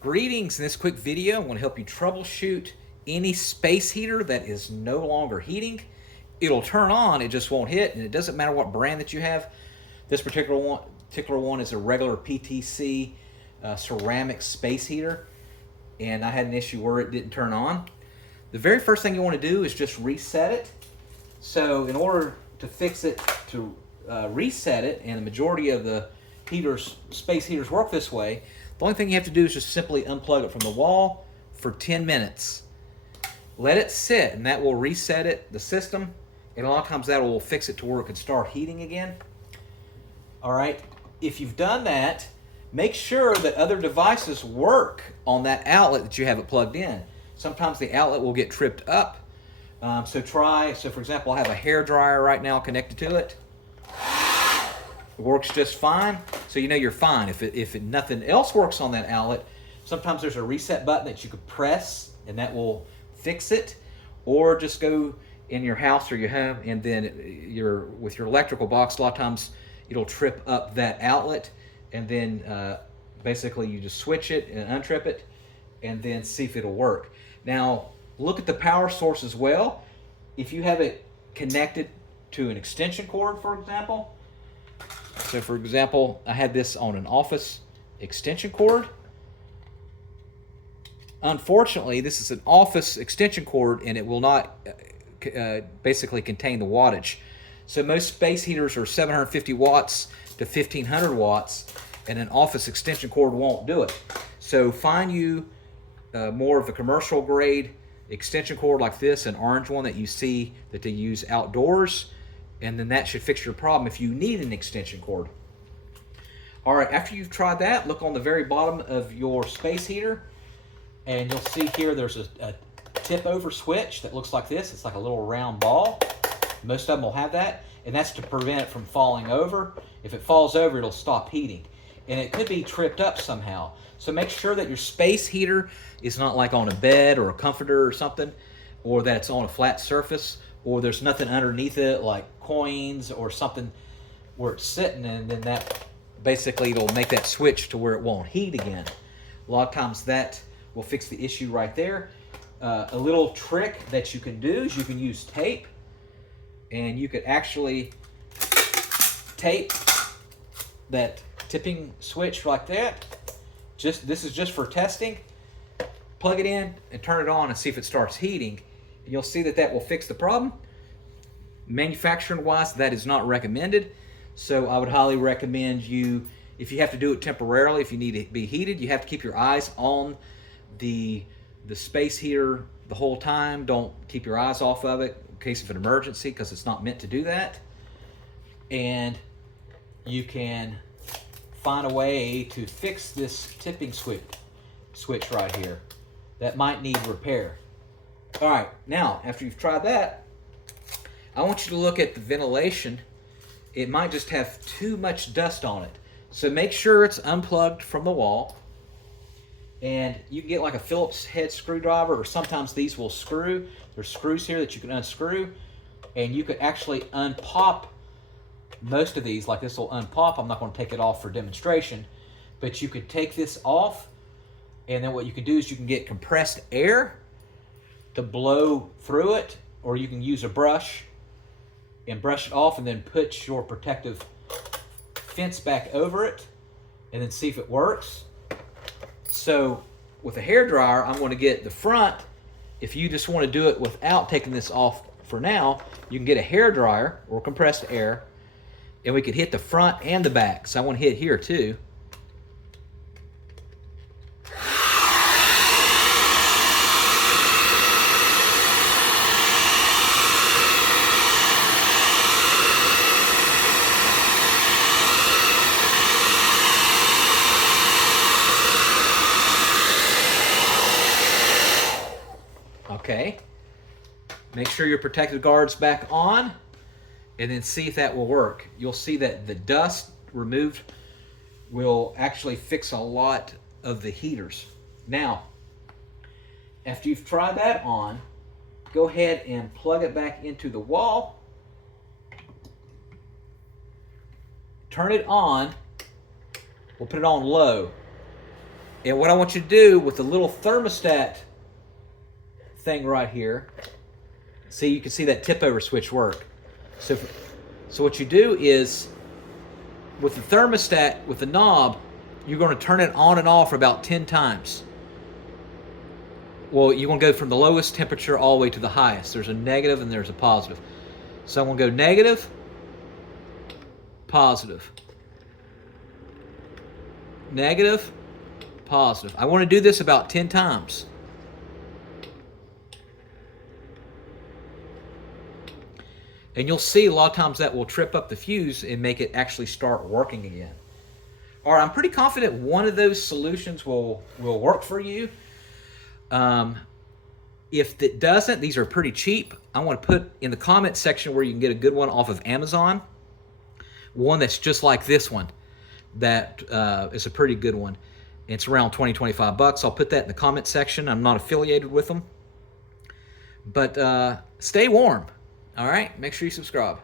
Greetings. In this quick video, I want to help you troubleshoot any space heater that is no longer heating. It'll turn on, it just won't hit, and it doesn't matter what brand that you have. This particular one is a regular PTC ceramic space heater, and I had an issue where it didn't turn on. The very first thing you want to do is just reset it. So in order to fix it, to reset it, and the majority of the space heaters work this way, the only thing you have to do is just simply unplug it from the wall for 10 minutes. Let it sit, and that will reset the system, and a lot of times that will fix it to where it can start heating again. All right, if you've done that, make sure that other devices work on that outlet that you have it plugged in. Sometimes the outlet will get tripped up. So for example, I have a hair dryer right now connected to it. It works just fine, so you know you're fine. If nothing else works on that outlet, sometimes there's a reset button that you could press, and that will fix it. Or just go in your house or your home, and then with your electrical box, a lot of times it'll trip up that outlet, and then basically you just switch it and untrip it, and then see if it'll work. Now, look at the power source as well. If you have it connected to an extension cord, for example. So for example, I had this on an office extension cord. Unfortunately, this is an office extension cord, and it will not basically contain the wattage. So most space heaters are 750 watts to 1500 watts, and an office extension cord won't do it. So find you more of a commercial grade extension cord like this, an orange one that you see that they use outdoors, and then that should fix your problem if you need an extension cord. All right, after you've tried that, look on the very bottom of your space heater, and you'll see here there's a tip over switch that looks like this. It's like a little round ball. Most of them will have that, and that's to prevent it from falling over. If it falls over, it'll stop heating, and it could be tripped up somehow. So make sure that your space heater is not like on a bed or a comforter or something, or that it's on a flat surface, or there's nothing underneath it like coins or something where it's sitting, and then that basically it'll make that switch to where it won't heat again. A lot of times that will fix the issue right there. A little trick that you can do is you can use tape, and you could actually tape that tipping switch like that. This is just for testing. Plug it in and turn it on and see if it starts heating. And you'll see that will fix the problem. Manufacturing wise, that is not recommended. So I would highly recommend you, if you have to do it temporarily, if you need it to be heated, you have to keep your eyes on the space heater the whole time. Don't keep your eyes off of it in case of an emergency, because it's not meant to do that. And you can find a way to fix this tipping switch right here that might need repair. All right, now after you've tried that, I want you to look at the ventilation. It might just have too much dust on it. So make sure it's unplugged from the wall. And you can get like a Phillips head screwdriver, or sometimes these will screw. There's screws here that you can unscrew, and you could actually unpop most of these. Like this will unpop. I'm not going to take it off for demonstration, but you could take this off, and then what you can do is you can get compressed air to blow through it, or you can use a brush and brush it off, and then put your protective fence back over it, and then see if it works. So with a hair dryer, I'm going to get the front. If you just want to do it without taking this off for now, you can get a hair dryer or compressed air, and we could hit the front and the back. So I want to hit here too. Okay, make sure your protective guard's back on, and then see if that will work. You'll see that the dust removed will actually fix a lot of the heaters. Now, after you've tried that on, go ahead and plug it back into the wall. Turn it on. We'll put it on low. And what I want you to do with the little thermostat thing right here, see, you can see that tip over switch work. So what you do is, with the thermostat, with the knob, you're going to turn it on and off about 10 times. Well, you're going to go from the lowest temperature all the way to the highest. There's a negative and there's a positive. So I'm going to go negative, positive, negative, positive. I want to do this about 10 times. And you'll see a lot of times that will trip up the fuse and make it actually start working again. All right, I'm pretty confident one of those solutions will work for you. If it doesn't, these are pretty cheap. I want to put in the comment section where you can get a good one off of Amazon. One that's just like this one. That is a pretty good one. It's around 20-25 bucks. I'll put that in the comment section. I'm not affiliated with them. But stay warm. All right, make sure you subscribe.